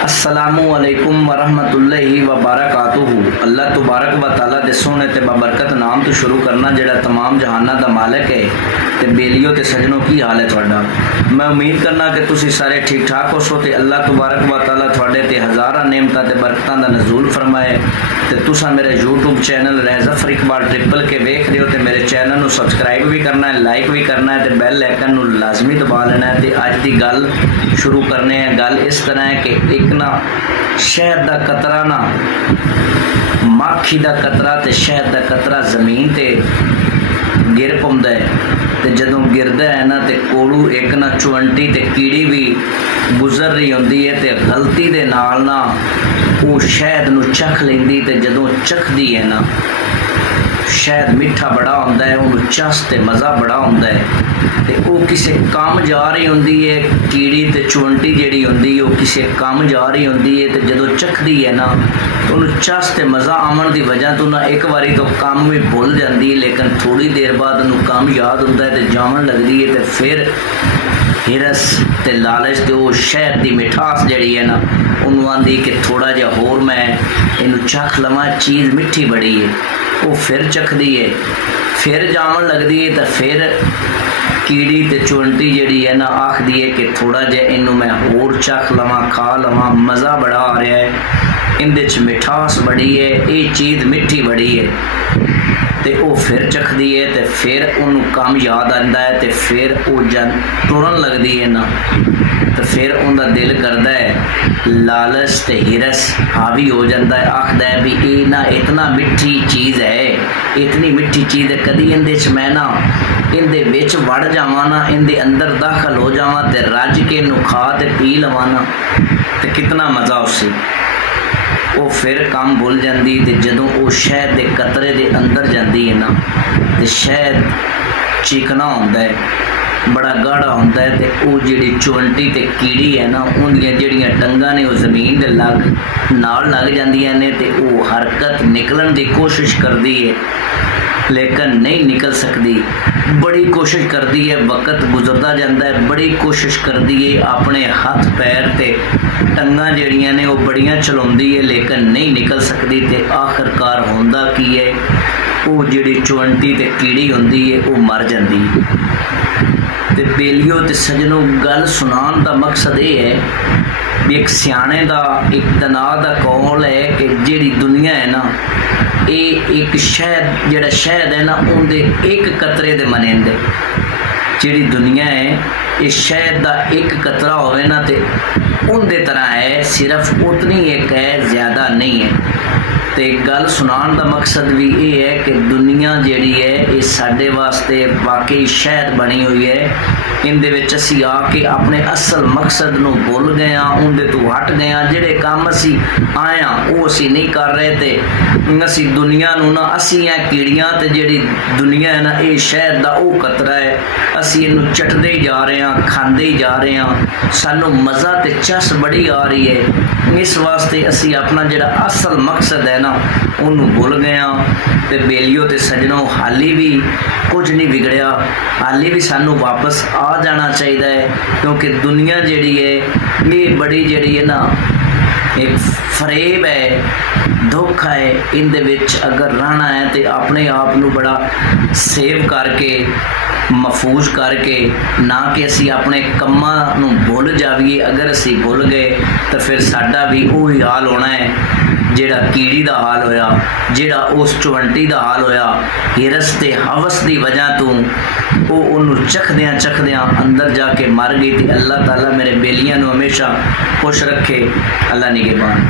अस्सलामु अलैकुम वरहमतुल्लाहि व बरकातुहू। अल्लाह तबारक व तआला दे सोहणे ते बबरकत नाम तो शुरू करना जिहड़ा तमाम जहाना दा मालिक है। ते बेलियो ते सजनों की हाल है तुहाडा। मैं उम्मीद करना कि तुसी सारे ठीक ठाक हो सो ते अल्लाह तबारक व तआला तुहाडे ते हज़ारां नेमतां ते बरकतां दा नज़ूल फरमाए। ते तुसा मेरे यूट्यूब चैनल रैज़फर इकबाल ट्रिपल के वेख रहे हो ते मेरे चैनल नूं सबसक्राइब भी करना है, लाइक भी करना है ते बैल आइकन नूं लाजमी दबा लेना है। ते अज दी गल शुरू करने हैं। गल इस तरह है कि एक ना शहद का कतरा ना माखी का कतरा ते शहद का कतरा जमीन ते गिर पाउंदा है। ते जदों गिरदा है ना ते कोलू एक ना चुंटी ते कीड़ी भी गुजर रही होंदी है ते गलती दे नाल ना वो शहद नूं चख लैंदी। ते जदों चखदी है ना शहद मिठा बड़ा होंदा है, उन्होंने चस ते मज़ा बड़ा होंदा है। ते वो किसी काम जा रही होंदी है कीड़ी ते चुंटी जिहड़ी होंदी है वो किसी काम जा रही होंदी है। ते जदों चखदी है ना उन्होंने चस ते मज़ा आवन की वजह तो ना एक बारी तो काम भी भुल जाती है, लेकिन थोड़ी देर बाद उन्होंने काम याद होंदा है ते जावन लगती है। ते फिर हिरस ते लालच ते वो शहद की मिठास जिहड़ी है ना उन्होंने आंदी कि थोड़ा जिहा होर मैं इनू चख लवां, चीज़ मिठी बड़ी है। वो फिर चखदी है, फिर जावन लगती है। तो फिर कीड़ी ते चुंटी जिहड़ी है ना आखदी है कि थोड़ा जिहा इनू मैं होर चख लवां, खा लवां, मज़ा बड़ा आ रहा है, इंदे च मिठास बड़ी है, ये चीज़ मिठी बड़ी है। ते वो फिर चखदी है ते फिर उन्होंने काम याद आता है। ते फिर वो जन तुरन लगती है ना तो फिर उनका दिल करता है, लालच ते हिरस हावी हो जाता है। आखदा है भी ये ना इतना मिठी चीज़ है, इतनी मिठी चीज़ है, कदी इंदे च मैं ना इंदे विच वड़ जावां ना, इंदे अंदर दाखल हो जावां ते रज के इनू खा ते पी लवां ना ते कितना मज़ा उसे। वो फिर काम भुल जाती। तो जदों वो शहद के कतरे के अंदर जाती है ना तो शहद चिकना होंदा है, बड़ा गाढ़ा होंदा है। तो वो जिहड़ी चुंटी ते कीड़ी है ना उनदियां जिहड़ियां टंगां ने वो जमीन दे लग जांदियां ने। ते वो हरकत निकलण की कोशिश करती है लेकिन नहीं निकल सकती, बड़ी कोशिश करती है, वक्त गुजरता जाता है, बड़ी कोशिश करती है, अपने हाथ पैर ते टंगां जिहड़ियां ने वो बड़ियां चलाउंदी है लेकिन नहीं निकल सकती। ते आखिरकार होंदा की है, वो जिहड़ी चुंटी ते कीड़ी होंदी है वो मर जाती है। ते बेलियो ते सजनों गल सुनाने का मकसद ये है भी एक सियाणे का एक तनाव का कौल है कि जिहड़ी दुनिया है ना ये एक शहद जिहड़ा शहद है ना उनके एक कतरे दे मनेंदे। जिहड़ी दुनिया है ये शहद का एक कतरा होवे ना ते उनके तरह है, सिर्फ उतनी एक है, ज़्यादा नहीं है। तो गल सुनाने का मकसद भी ये है कि दुनिया जिहड़ी है ये साडे वास्ते वाकई शहद बनी हुई है। इनदे विच असीं आके अपने असल मकसद नूं भुल गए, उनदे तो हट गए, जिहड़े काम असीं आए वो असीं नहीं कर रहे। ते असीं दुनिया नूं ना असीं है कीड़ियां ते जिहड़ी दुनिया है ना ये शहद दा वो कतरा है, असीं इनू चटदे ही जा रहे हैं, खांदे ही जा रहे हैं, सानू मज़ा ते चस बड़ी आ रही है। इस वास्ते असीं अपना जिहड़ा असल मकसद है ना उन्होंने भुल गए। तो बेलियो ते सजनों हाली भी कुछ नहीं बिगड़िया, हाली भी सानू वापस आ जाना चाहिए है, क्योंकि दुनिया जिहड़ी है ये बड़ी जिहड़ी है ना एक फरेब है, धोखा है। इन दे विच अगर रहना है तो अपने आप नू बड़ा सेव करके महफूज करके, ना कि असी अपने कम्मां नू भुल जावीए। अगर असी भुल गए तो फिर साडा भी वही हाल होना है जिहड़ा कीड़ी का हाल होया, जिहड़ा उस चुंटी का हाल होया। हिरस ते हवस की वजह तो वो उन्होंने चखदियां चखदियां अंदर जाके मर गई। तो अल्लाह ताला मेरे बेलियां नू हमेशा खुश रखे। अल्लाह निगहबान।